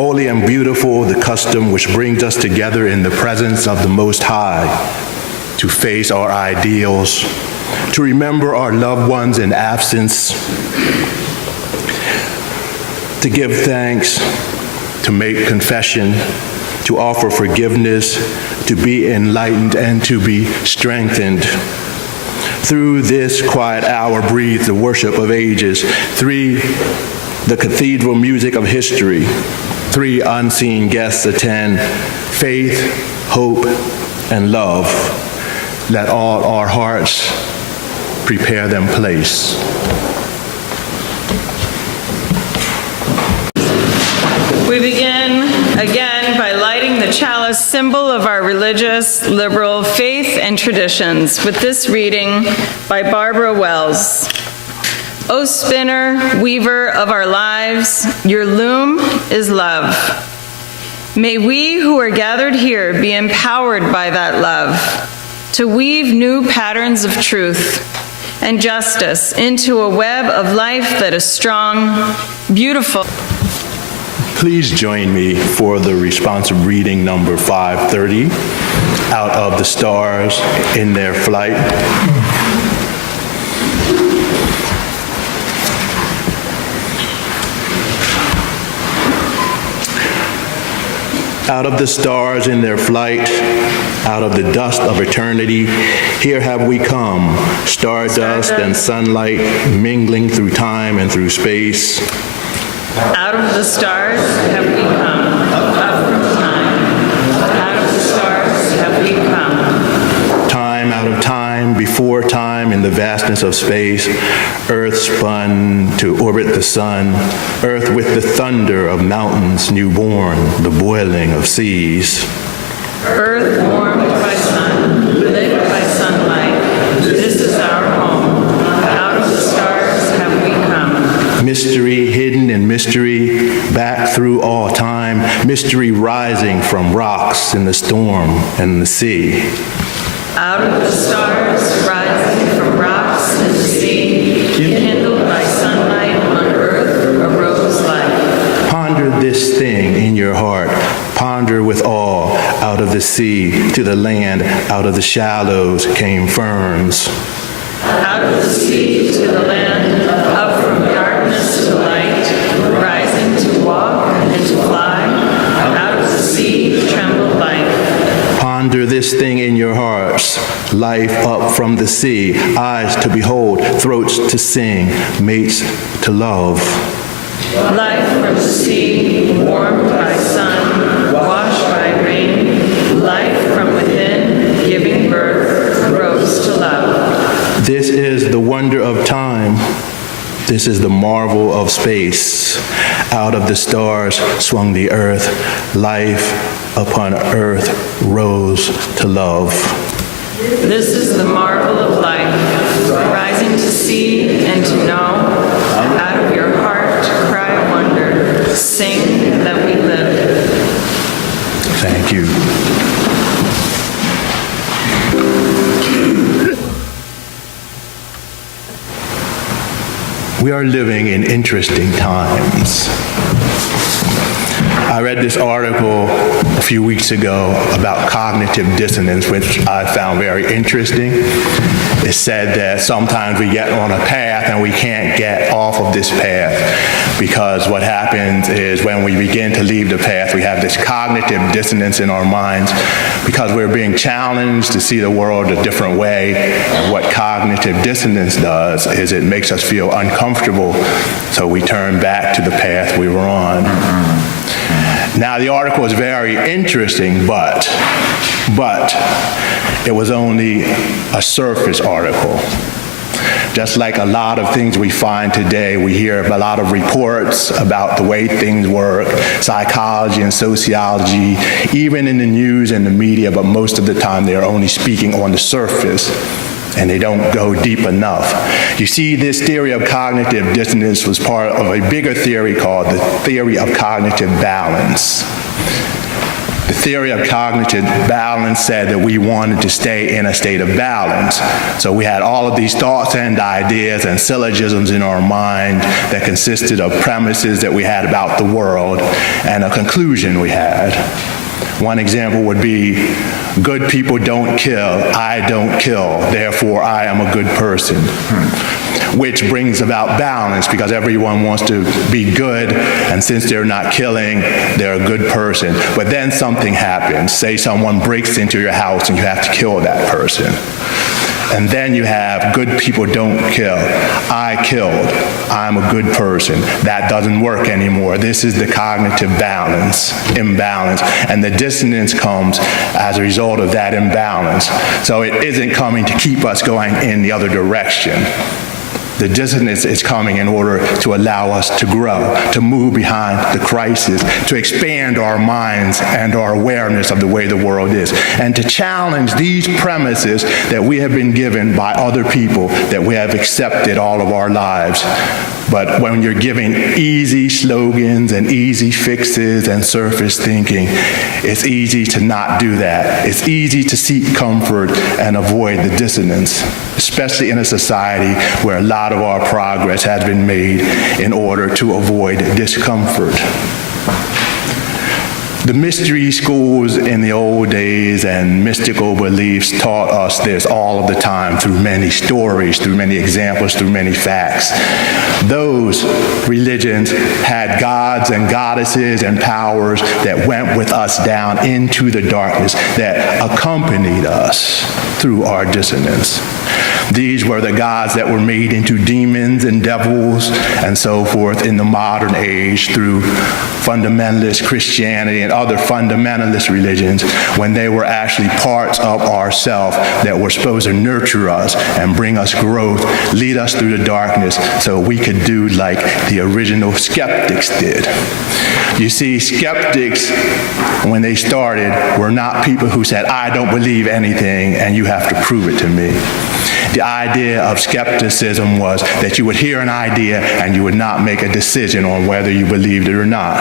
Holy and beautiful, the custom which brings us together in the presence of the Most High, to face our ideals, to remember our loved ones in absence, to give thanks, to make confession, to offer forgiveness, to be enlightened, and to be strengthened. Through this quiet hour, breathe the worship of ages. 3, the cathedral music of history. 3, unseen guests attend. Faith, hope, and love. Let all our hearts prepare them place. We begin again by lighting the chalice, symbol of our religious, liberal faith and traditions, with this reading by Barbara Wells. O spinner, weaver of our lives, your loom is love. May we who are gathered here be empowered by that love to weave new patterns of truth and justice into a web of life that is strong, beautiful. Please join me for the responsive reading number 530, Out of the Stars in Their Flight. Out of the stars in their flight, out of the dust of eternity, here have we come, stardust and sunlight mingling through time and through space. Out of the stars have we come, up from time. Out of the stars have we come. Time out of time, before time, in the vastness of space, Earth spun to orbit the sun, Earth with the thunder of mountains newborn, the boiling of seas. Earth warmed by sun, lit by sunlight, this is our home. Out of the stars have we come. Mystery hidden in mystery, back through all time, mystery rising from rocks in the storm and the sea. Out of the stars, rising from rocks in the sea, kindled by sunlight on earth, arose life. Ponder this thing in your heart. Ponder with awe. Out of the sea to the land, out of the shallows came ferns. Out of the sea to the land, up from darkness to light, rising to walk and to fly. Out of the sea trembled life. Ponder this thing in your hearts. Life up from the sea, eyes to behold, throats to sing, mates to love. Life from the sea, warmed by sun, washed by rain, life from within, giving birth, rose to love. This is the wonder of time. This is the marvel of space. Out of the stars swung the earth. Life upon earth rose to love. This is the marvel of life, rising to see and to know. Out of your heart cry wonder, sing that we live. Thank you. We are living in interesting times. I read this article a few weeks ago about cognitive dissonance, which I found very interesting. It said that sometimes we get on a path and we can't get off of this path because what happens is when we begin to leave the path, we have this cognitive dissonance in our minds because we're being challenged to see the world a different way. And what cognitive dissonance does is it makes us feel uncomfortable, so we turn back to the path we were on. Now, the article is very interesting, but it was only a surface article. Just like a lot of things we find today, we hear a lot of reports about the way things work, psychology and sociology, even in the news and the media, but most of the time they're only speaking on the surface, and they don't go deep enough. You see, this theory of cognitive dissonance was part of a bigger theory called the theory of cognitive balance. The theory of cognitive balance said that we wanted to stay in a state of balance. So we had all of these thoughts and ideas and syllogisms in our mind that consisted of premises that we had about the world and a conclusion we had. One example would be, good people don't kill, I don't kill, therefore I am a good person. Which brings about balance because everyone wants to be good, and since they're not killing, they're a good person. But then something happens. Say someone breaks into your house and you have to kill that person. And then you have good people don't kill. I killed. I'm a good person. That doesn't work anymore. This is the cognitive imbalance. And the dissonance comes as a result of that imbalance. So it isn't coming to keep us going in the other direction. The dissonance is coming in order to allow us to grow, to move behind the crisis, to expand our minds and our awareness of the way the world is, and to challenge these premises that we have been given by other people that we have accepted all of our lives. But when you're giving easy slogans and easy fixes and surface thinking, it's easy to not do that. It's easy to seek comfort and avoid the dissonance, especially in a society where a lot of our progress has been made in order to avoid discomfort. The mystery schools in the old days and mystical beliefs taught us this all of the time through many stories, through many examples, through many facts. Those religions had gods and goddesses and powers that went with us down into the darkness, that accompanied us through our dissonance. These were the gods that were made into demons and devils and so forth in the modern age through fundamentalist Christianity and other fundamentalist religions, when they were actually parts of ourself that were supposed to nurture us and bring us growth, lead us through the darkness so we could do like the original skeptics did. You see, skeptics, when they started, were not people who said, I don't believe anything and you have to prove it to me. The idea of skepticism was that you would hear an idea and you would not make a decision on whether you believed it or not.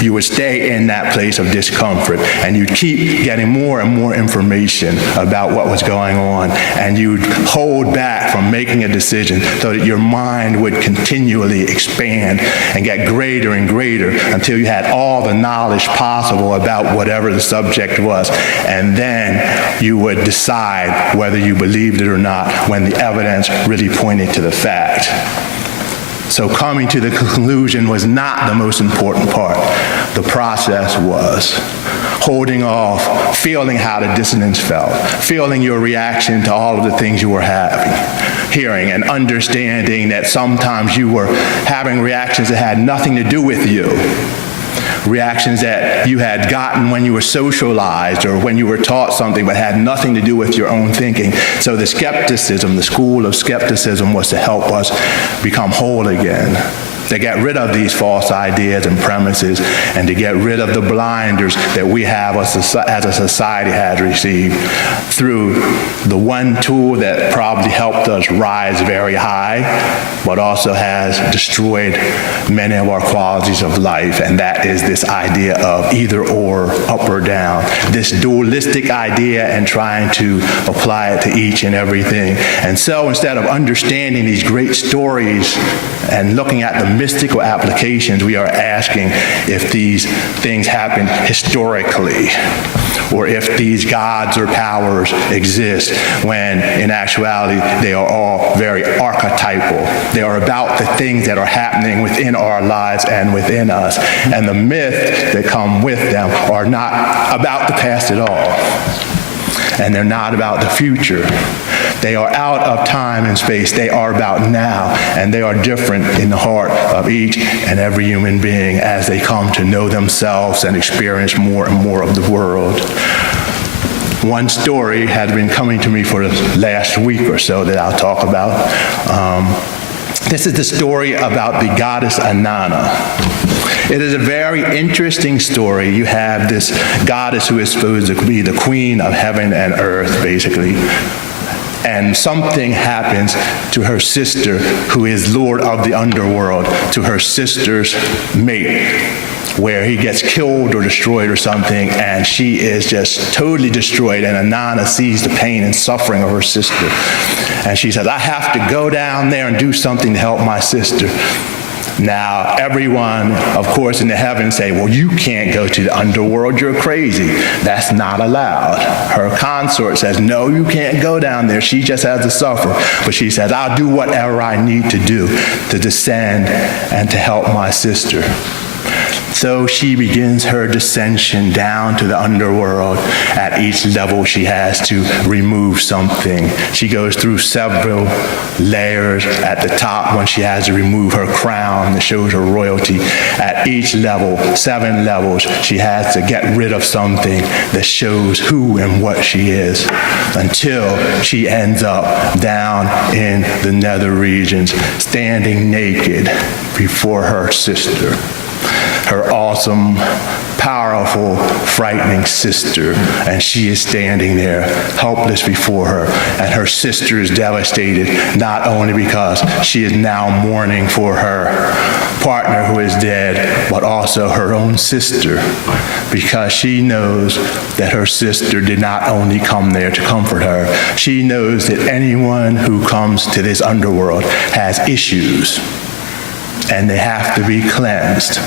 You would stay in that place of discomfort and you'd keep getting more and more information about what was going on, and you'd hold back from making a decision so that your mind would continually expand and get greater and greater until you had all the knowledge possible about whatever the subject was, and then you would decide whether you believed it or not when the evidence really pointed to the fact. So coming to the conclusion was not the most important part. The process was holding off, feeling how the dissonance felt, feeling your reaction to all of the things you were hearing, and understanding that sometimes you were having reactions that had nothing to do with you. Reactions that you had gotten when you were socialized or when you were taught something but had nothing to do with your own thinking. So the skepticism, the school of skepticism, was to help us become whole again, to get rid of these false ideas and premises and to get rid of the blinders that we have as a society has received through the one tool that probably helped us rise very high, but also has destroyed many of our qualities of life, and that is this idea of either or, up or down, this dualistic idea and trying to apply it to each and everything. And so instead of understanding these great stories and looking at the mystical applications, we are asking if these things happened historically, or if these gods or powers exist, when in actuality they are all very archetypal. They are about the things that are happening within our lives and within us, and the myths that come with them are not about the past at all, and they're not about the future. They are out of time and space. They are about now, and they are different in the heart of each and every human being as they come to know themselves and experience more and more of the world. One story has been coming to me for the last week or so that I'll talk about. This is the story about the goddess Inanna. It is a very interesting story. You have this goddess who is supposed to be the queen of heaven and earth, basically. and something happens to her sister, who is Lord of the underworld, to her sister's mate, where he gets killed or destroyed or something, and she is just totally destroyed, and Inanna sees the pain and suffering of her sister. And she says, I have to go down there and do something to help my sister. Now, everyone, of course, in the heavens say, well, you can't go to the underworld, you're crazy. That's not allowed. Her consort says, no, you can't go down there. She just has to suffer. But she says, I'll do whatever I need to do to descend and to help my sister. So she begins her descension down to the underworld. At each level, she has to remove something. She goes through several layers. At the top, when she has to remove her crown that shows her royalty. At each level, 7 levels, she has to get rid of something that shows who and what she is, until she ends up down in the nether regions, standing naked before her sister. Her awesome, powerful, frightening sister, and she is standing there helpless before her, and her sister is devastated, not only because she is now mourning for her partner who is dead, but also her own sister, because she knows that her sister did not only come there to comfort her, she knows that anyone who comes to this underworld has issues, and they have to be cleansed.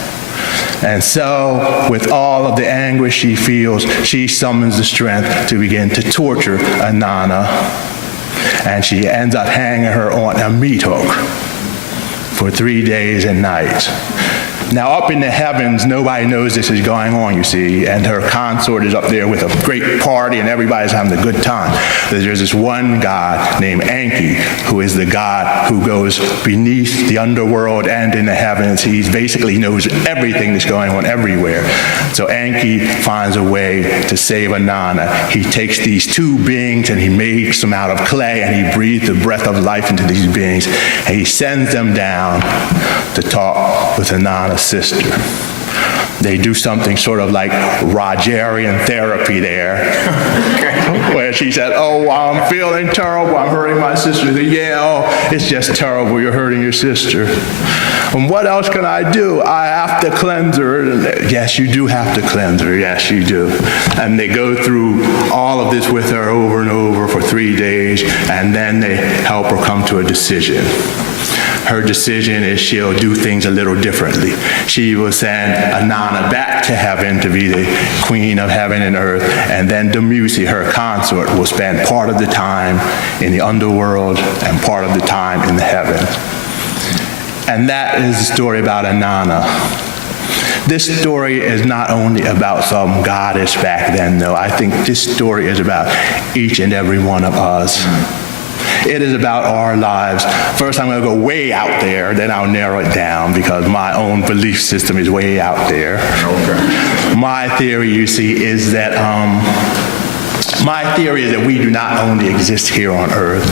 And so, with all of the anguish she feels, she summons the strength to begin to torture Inanna. And she ends up hanging her on a meat hook for 3 days and nights. Now, up in the heavens, nobody knows this is going on, you see, and her consort is up there with a great party, and everybody's having a good time. There's this one god named Enki, who is the god who goes beneath the underworld and in the heavens. He basically knows everything that's going on everywhere. So Enki finds a way to save Inanna. He takes these 2 beings, and he makes them out of clay, and he breathes the breath of life into these beings, and he sends them down to talk with Inanna's sister. They do something sort of like Rogerian therapy there, where she said, oh, I'm feeling terrible, I'm hurting my sister. Said, yeah, oh, it's just terrible, you're hurting your sister. And what else can I do? I have to cleanse her. Yes, you do have to cleanse her, yes, you do. And they go through all of this with her over and over for 3 days, and then they help her come to a decision. Her decision is she'll do things a little differently. She will send Inanna back to heaven to be the queen of heaven and earth, and then Dumuzi, her consort, will spend part of the time in the underworld and part of the time in the heavens. And that is the story about Inanna. This story is not only about some goddess back then, though. I think this story is about each and every one of us. It is about our lives. First, I'm going to go way out there, then I'll narrow it down because my own belief system is way out there. Okay. My theory, you see, is that we do not only exist here on earth.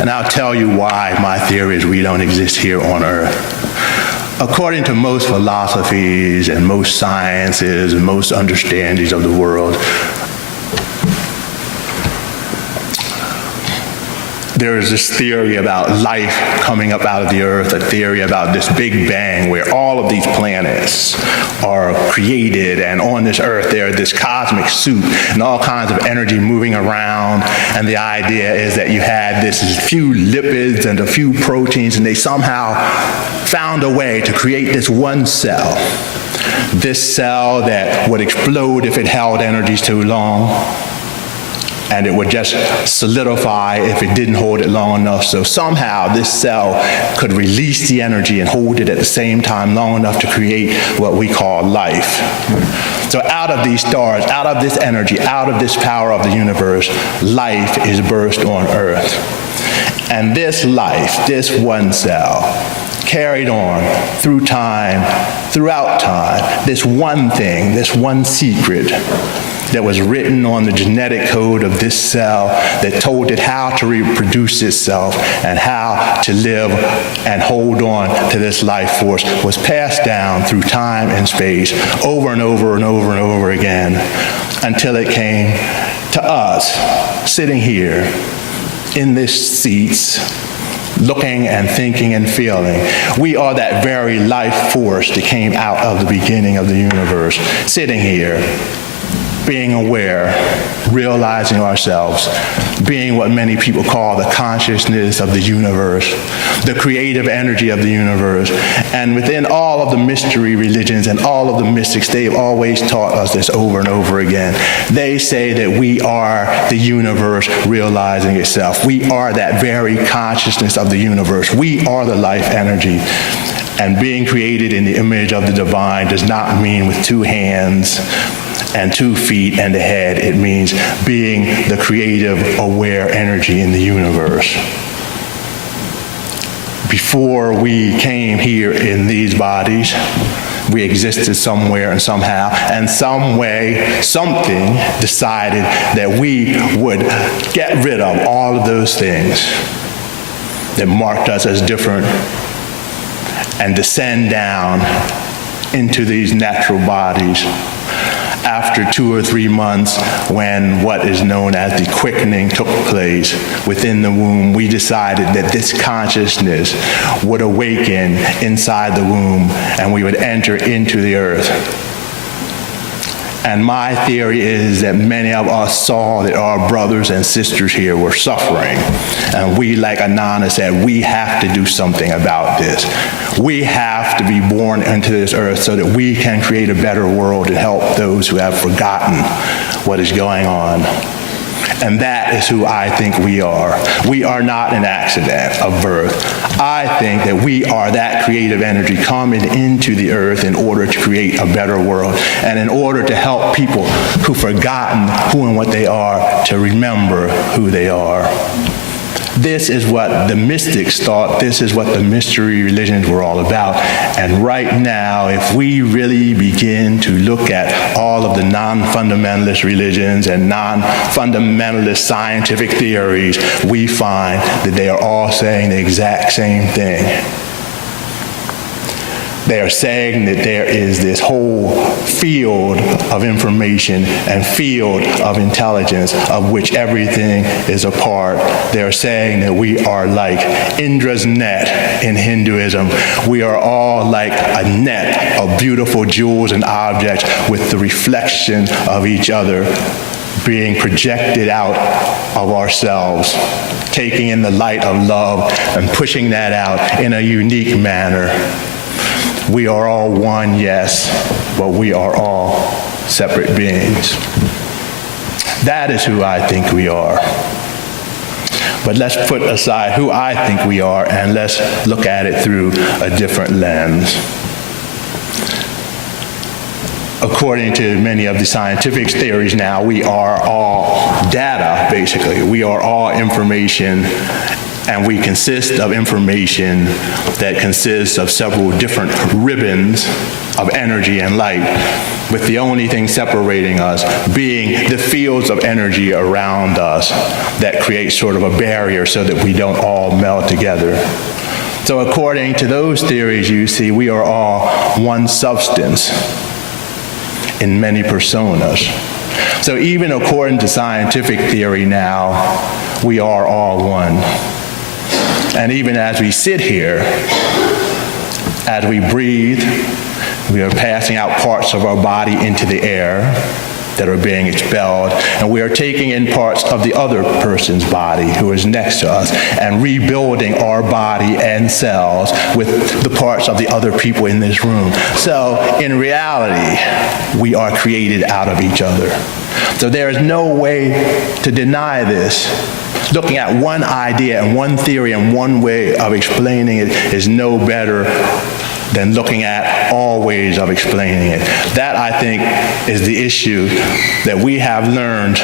And I'll tell you why my theory is we don't exist here on earth. According to most philosophies and most sciences and most understandings of the world, there is this theory about life coming up out of the earth, a theory about this big bang where all of these planets are created, and on this earth there is this cosmic soup and all kinds of energy moving around, and the idea is that you had this few lipids and a few proteins, and they somehow found a way to create this one cell. This cell that would explode if it held energies too long, and it would just solidify if it didn't hold it long enough. So somehow this cell could release the energy and hold it at the same time long enough to create what we call life. So out of these stars, out of this energy, out of this power of the universe, life is birthed on Earth. And this life, this one cell, carried on through time, throughout time, this one thing, this one secret that was written on the genetic code of this cell that told it how to reproduce itself and how to live and hold on to this life force was passed down through time and space over and over and over and over again until it came to us, sitting here in this seats, looking and thinking and feeling. We are that very life force that came out of the beginning of the universe, sitting here, being aware, realizing ourselves, being what many people call the consciousness of the universe, the creative energy of the universe. And within all of the mystery religions and all of the mystics, they've always taught us this over and over again. They say that we are the universe realizing itself. We are that very consciousness of the universe. We are the life energy. And being created in the image of the divine does not mean with 2 hands and 2 feet and a head. It means being the creative, aware energy in the universe. Before we came here in these bodies, we existed somewhere and somehow, and some way, something decided that we would get rid of all of those things that marked us as different and descend down into these natural bodies. After 2 or 3 months, when what is known as the quickening took place within the womb, we decided that this consciousness would awaken inside the womb and we would enter into the earth. And my theory is that many of us saw that our brothers and sisters here were suffering. And we, like Ananda said, we have to do something about this. We have to be born into this earth so that we can create a better world and help those who have forgotten what is going on. And that is who I think we are. We are not an accident of birth. I think that we are that creative energy coming into the earth in order to create a better world and in order to help people who've forgotten who and what they are to remember who they are. This is what the mystics thought. This is what the mystery religions were all about. And right now, if we really begin to look at all of the non-fundamentalist religions and non-fundamentalist scientific theories, we find that they are all saying the exact same thing. They are saying that there is this whole field of information and field of intelligence of which everything is a part. They are saying that we are like Indra's net in Hinduism. We are all like a net of beautiful jewels and objects with the reflection of each other being projected out of ourselves, taking in the light of love and pushing that out in a unique manner. We are all one, yes, but we are all separate beings. That is who I think we are. But let's put aside who I think we are and let's look at it through a different lens. According to many of the scientific theories now, we are all data, basically. We are all information. And we consist of information that consists of several different ribbons of energy and light, with the only thing separating us being the fields of energy around us that create sort of a barrier so that we don't all meld together. So according to those theories, you see, we are all one substance in many personas. So even according to scientific theory now, we are all one. And even as we sit here, as we breathe, we are passing out parts of our body into the air that are being expelled, and we are taking in parts of the other person's body who is next to us and rebuilding our body and cells with the parts of the other people in this room. So in reality, we are created out of each other. So there is no way to deny this. Looking at one idea and one theory and one way of explaining it is no better than looking at all ways of explaining it. That, I think, is the issue that we have learned,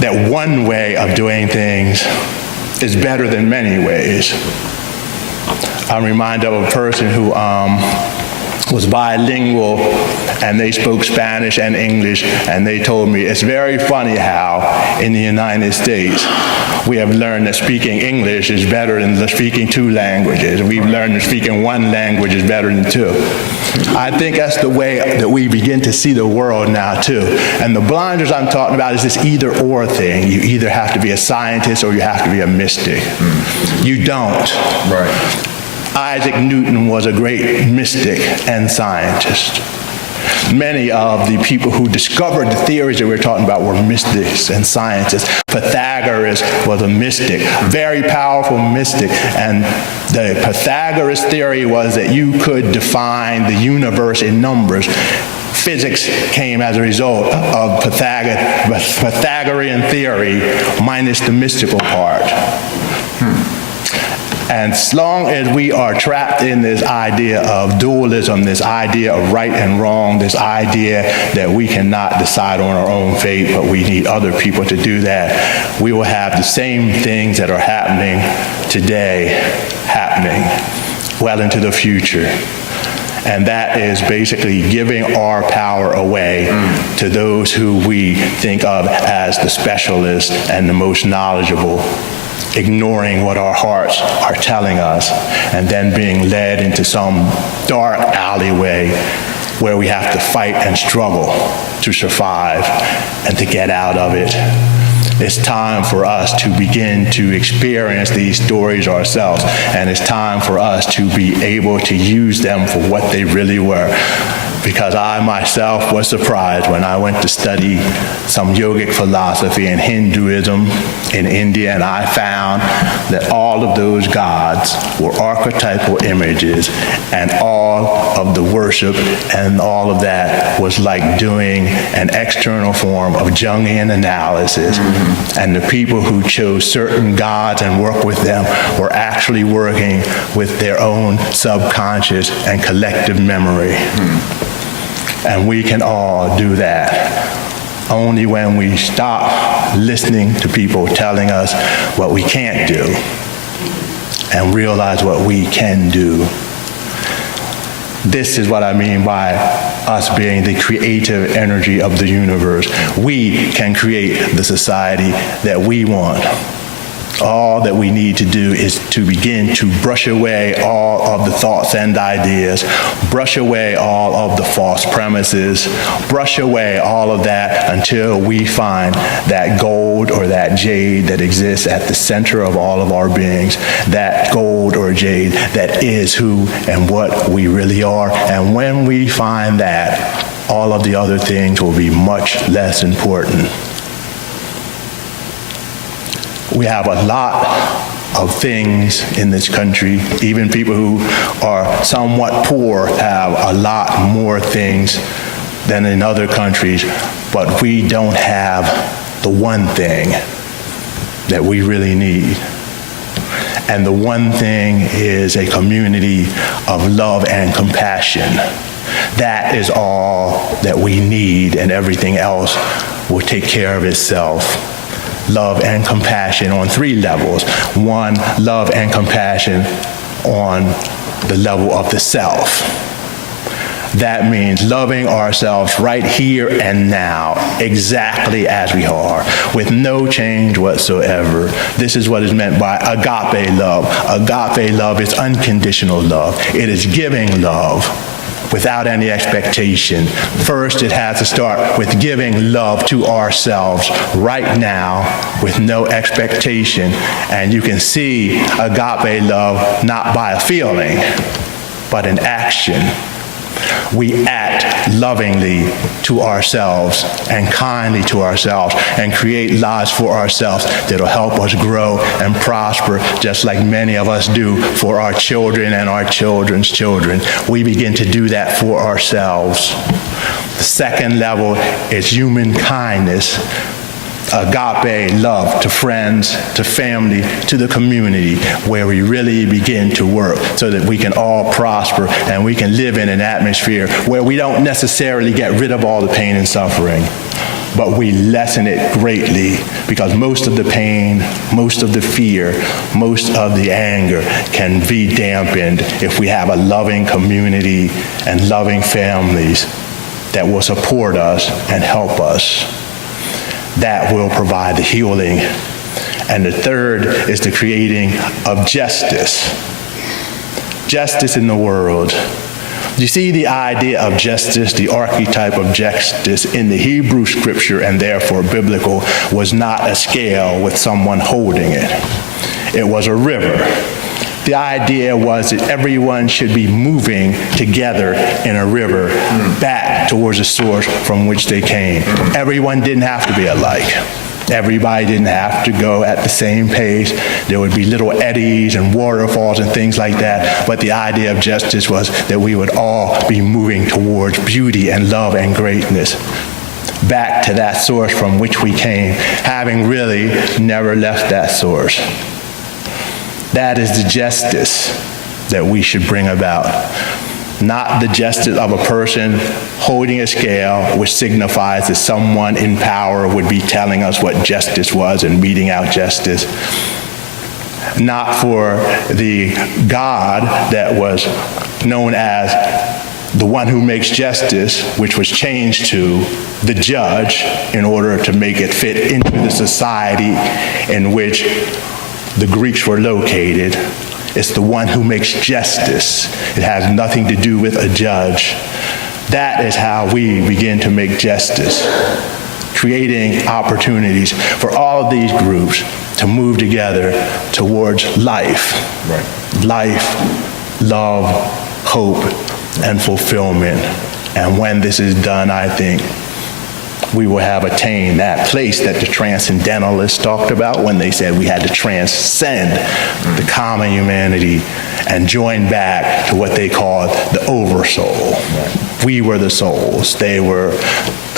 that one way of doing things is better than many ways. I'm reminded of a person who was bilingual, and they spoke Spanish and English, and they told me it's very funny how in the United States we have learned that speaking English is better than speaking two languages. We've learned that speaking one language is better than two. I think that's the way that we begin to see the world now too. And the blinders I'm talking about is this either or thing. You either have to be a scientist or you have to be a mystic. You don't. Right. Isaac Newton was a great mystic and scientist. Many of the people who discovered the theories that we're talking about were mystics and scientists. Pythagoras was a mystic, very powerful mystic, and the Pythagoras theory was that you could define the universe in numbers. Physics came as a result of Pythagorean theory minus the mystical part. And as long as we are trapped in this idea of dualism, this idea of right and wrong, this idea that we cannot decide on our own fate, but we need other people to do that, we will have the same things that are happening today happening well into the future. And that is basically giving our power away to those who we think of as the specialists and the most knowledgeable, ignoring what our hearts are telling us, and then being led into some dark alleyway where we have to fight and struggle to survive and to get out of it. It's time for us to begin to experience these stories ourselves, and it's time for us to be able to use them for what they really were. Because I myself was surprised when I went to study some yogic philosophy and Hinduism in India, and I found that all of those gods were archetypal images, and all of the worship and all of that was like doing an external form of Jungian analysis. And the people who chose certain gods and worked with them were actually working with their own subconscious and collective memory. And we can all do that only when we stop listening to people telling us what we can't do and realize what we can do. This is what I mean by us being the creative energy of the universe. We can create the society that we want. All that we need to do is to begin to brush away all of the thoughts and ideas, brush away all of the false premises, brush away all of that until we find that gold or that jade that exists at the center of all of our beings, that gold or jade that is who and what we really are. And when we find that, all of the other things will be much less important. We have a lot of things in this country. Even people who are somewhat poor have a lot more things than in other countries, but we don't have the one thing that we really need. And the one thing is a community of love and compassion. That is all that we need, and everything else will take care of itself. Love and compassion on three levels. One, love and compassion on the level of the self. That means loving ourselves right here and now, exactly as we are, with no change whatsoever. This is what is meant by agape love. Agape love is unconditional love. It is giving love without any expectation. First, it has to start with giving love to ourselves right now with no expectation. And you can see agape love not by a feeling, but an action. We act lovingly to ourselves and kindly to ourselves and create lives for ourselves that'll help us grow and prosper, just like many of us do for our children and our children's children. We begin to do that for ourselves. The second level is human kindness. Agape love to friends, to family, to the community, where we really begin to work so that we can all prosper and we can live in an atmosphere where we don't necessarily get rid of all the pain and suffering, but we lessen it greatly because most of the pain, most of the fear, most of the anger can be dampened if we have a loving community and loving families that will support us and help us. That will provide the healing. And the third is the creating of justice. Justice in the world. You see the idea of justice, the archetype of justice in the Hebrew scripture, and therefore biblical, was not a scale with someone holding it. It was a river. The idea was that everyone should be moving together in a river back towards the source from which they came. Everyone didn't have to be alike. Everybody didn't have to go at the same pace. There would be little eddies and waterfalls and things like that. But the idea of justice was that we would all be moving towards beauty and love and greatness, back to that source from which we came, having really never left that source. That is the justice that we should bring about. Not the justice of a person holding a scale, which signifies that someone in power would be telling us what justice was and meting out justice. Not for the God that was known as the one who makes justice, which was changed to the judge in order to make it fit into the society in which the Greeks were located. It's the one who makes justice. It has nothing to do with a judge. That is how we begin to make justice, creating opportunities for all of these groups to move together towards life. Right. Life, love, hope, and fulfillment. And when this is done, I think we will have attained that place that the transcendentalists talked about when they said we had to transcend the common humanity and join back to what they called the oversoul. We were the souls. They were,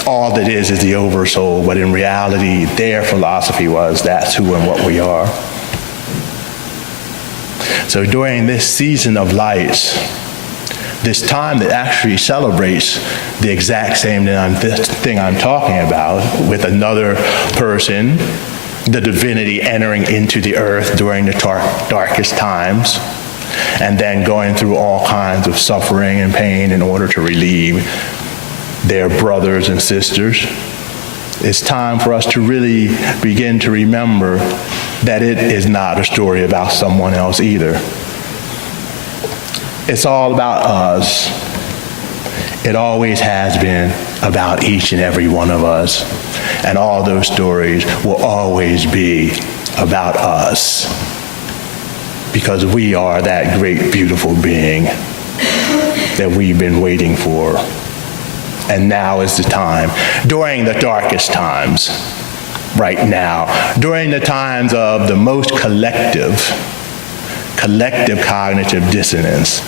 all that is the oversoul, but in reality, their philosophy was that's who and what we are. So during this season of lights, this time that actually celebrates the exact same thing I'm talking about, with another person, the divinity entering into the earth during the darkest times, and then going through all kinds of suffering and pain in order to relieve their brothers and sisters. It's time for us to really begin to remember that it is not a story about someone else either. It's all about us. It always has been about each and every one of us. And all those stories will always be about us, because we are that great, beautiful being that we've been waiting for. And now is the time, during the darkest times, right now, during the times of the most collective cognitive dissonance,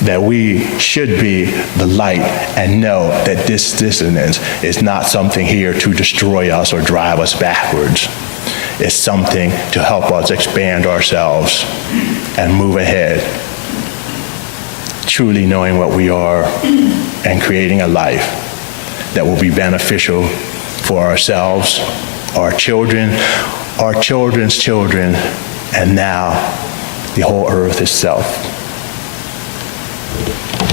that we should be the light and know that this dissonance is not something here to destroy us or drive us backwards. It's something to help us expand ourselves and move ahead, truly knowing what we are and creating a life that will be beneficial for ourselves, our children, our children's children, and now the whole earth itself.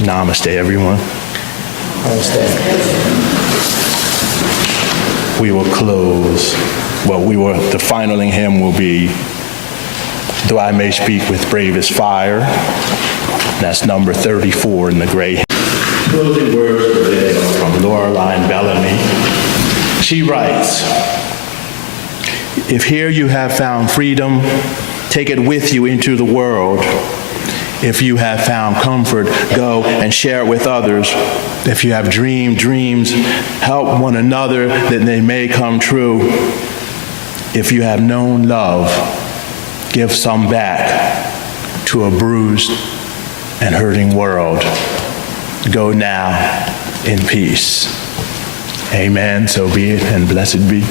Namaste, everyone. Namaste. We will close. The finaling hymn will be "Though I May Speak with Bravest Fire." That's number 34 in the gray. Closing words today are from Laureline Bellamy. She writes, "If here you have found freedom, take it with you into the world. If you have found comfort, go and share it with others. If you have dreamed dreams, help one another that they may come true. If you have known love, give some back to a bruised and hurting world. Go now in peace." Amen. So be it, and blessed be.